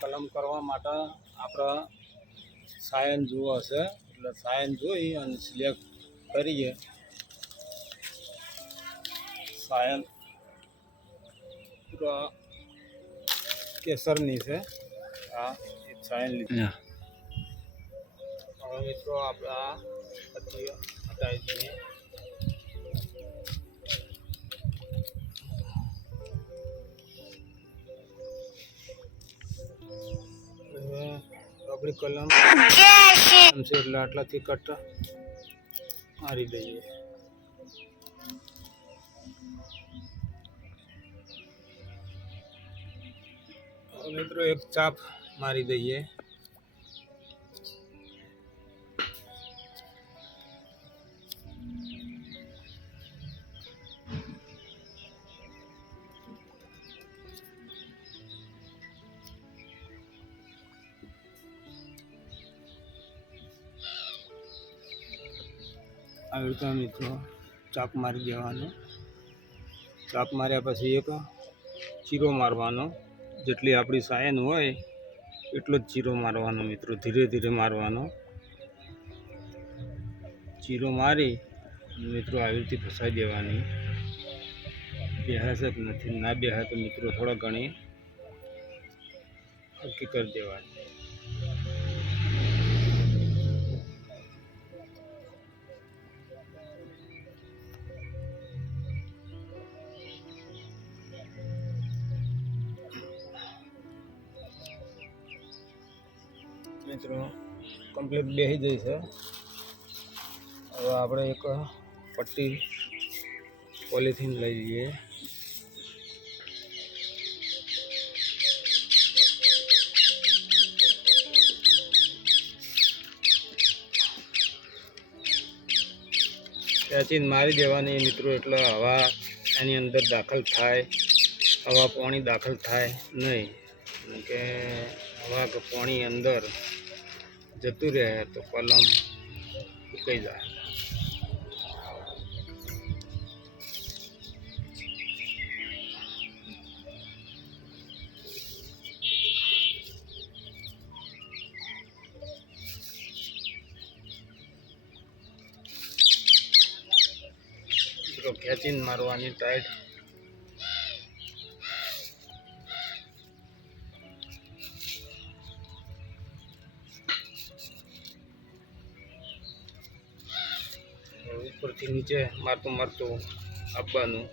કલમ કરવા માટે આપણે સાયન જુઓ છે, એટલે સાયન જોઈ અને સિલેક્ટ કરીએ. સાયન કેસરની છે, આ એક સાયન લીધી. હવે મિત્રો આપણે આ પછી હટાવી દઈએ. આપણી કલમ છે એટલે આટલાથી કટ મારી દઈએ. મિત્રો એક ચાપ મારી દઈએ. આવી રીતે મિત્રો ચાપ મારી દેવાનો. ચાપ માર્યા પછી એક ચીરો મારવાનો. જેટલી આપણી સાયન હોય એટલો જ ચીરો મારવાનો મિત્રો, ધીરે ધીરે મારવાનો. ચીરો મારી મિત્રો આવી રીતે ફસાઈ દેવાની. બેહાશે જ નથી, ના બેહાય તો મિત્રો થોડા ઘણી હલકી કરી દેવાની. મિત્રો કમ્પ્લીટ બેસી જાય છે. હવે આપણે એક પટ્ટી પોલિથીન લઈ લઈએ. ખેંચીને મારી દેવાની મિત્રો, એટલે હવા એની અંદર દાખલ થાય, હવા પાણી દાખલ થાય નહીં. કે હવા કે પાણી અંદર જતું રહે તો કલમ સુકાઈ જાય. ખેંચીને મારવાની ટાઈટ. ઉપરથી નીચે મારતું મારતું આપવાનું.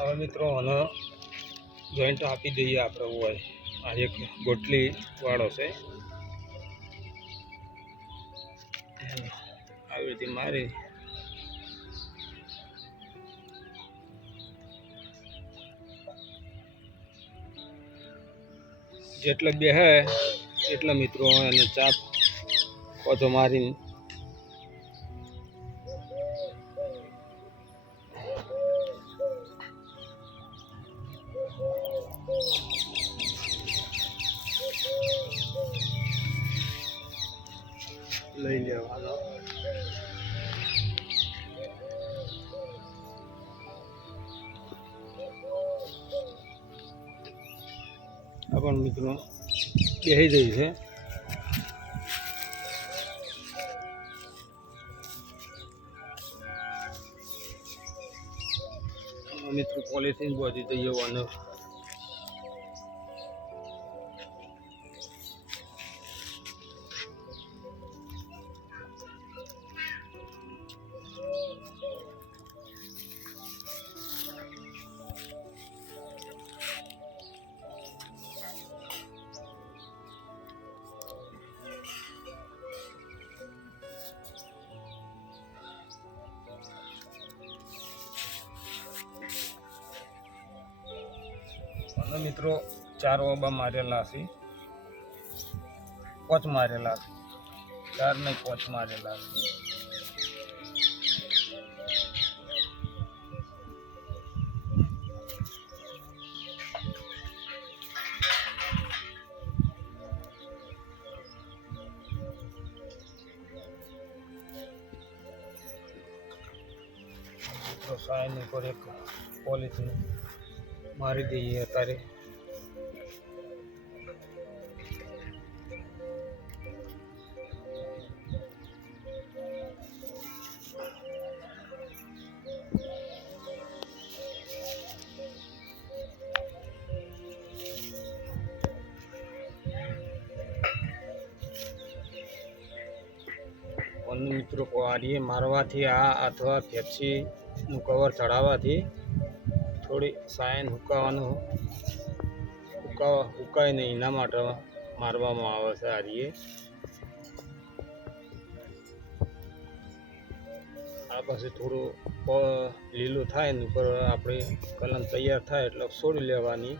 હવે મિત્રો આનો જોઈન્ટ આપી દઈએ આપણે. હોય આ એક ગોટલી વાળો છે, આવી રીતે મારી જેટલા બેહે એટલા મિત્રો એને ચાપ પોતો મારીને લઈ લેવાનો. આ પણ મિત્રો બેસી જાય છે. મિત્રો પોલિથીન બોધી તો એવાનો મિત્રો 4 ઓબા મારેલા છે, 5 મારેલા છે, 4 નહીં 5 મારેલા છે. તો સાઈન ઉપર એક પોલિથીન મારી દઈએ અત્યારે. અને મિત્રો આરીએ મારવાથી આ અથવા પેપ્સીનું કવર ચડાવવાથી થોડી સાયન હુકાય નહીં, એના માટે મારવામાં આવે છે આરીએ. આ પછી થોડું લીલું થાય ને ઉપર આપણી કલમ તૈયાર થાય એટલે છોડી લેવાની.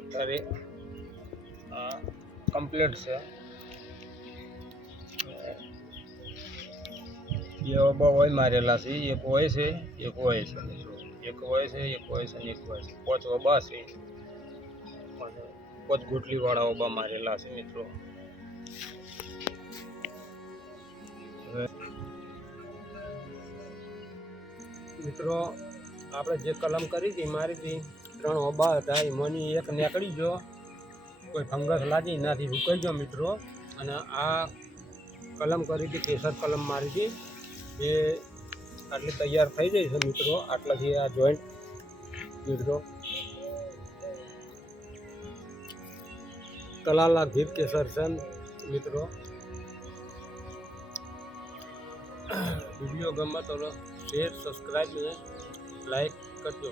અત્યારે આ કમ્પ્લીટ છે. બે ઓબા હોય મારેલા છે, એક હોય છે, એક હોય છે, એક હોય છે, એક હોય છે, એક હોય છે. 5 ઓબા છે અને 5 ગોટલીવાળા ઓબા મારેલા છે મિત્રો. મિત્રો આપણે જે કલમ કરી હતી મારી હતી 3 ઓબા હતા, એમાંની એક નીકળી ગયો, કોઈ ફંગસ લાગી એનાથી સુકાઈ ગયો મિત્રો. અને આ કલમ કરી હતી કેસર કલમ મારી હતી, એ આટલી તૈયાર થઈ જાય છે મિત્રો. આટલાથી આ જોઈન્ટ મિત્રો તલાલા ગીર કેસર છે મિત્રો. વિડીયો ગમે તો શેર, સબસ્ક્રાઈબ અને લાઈક કરજો.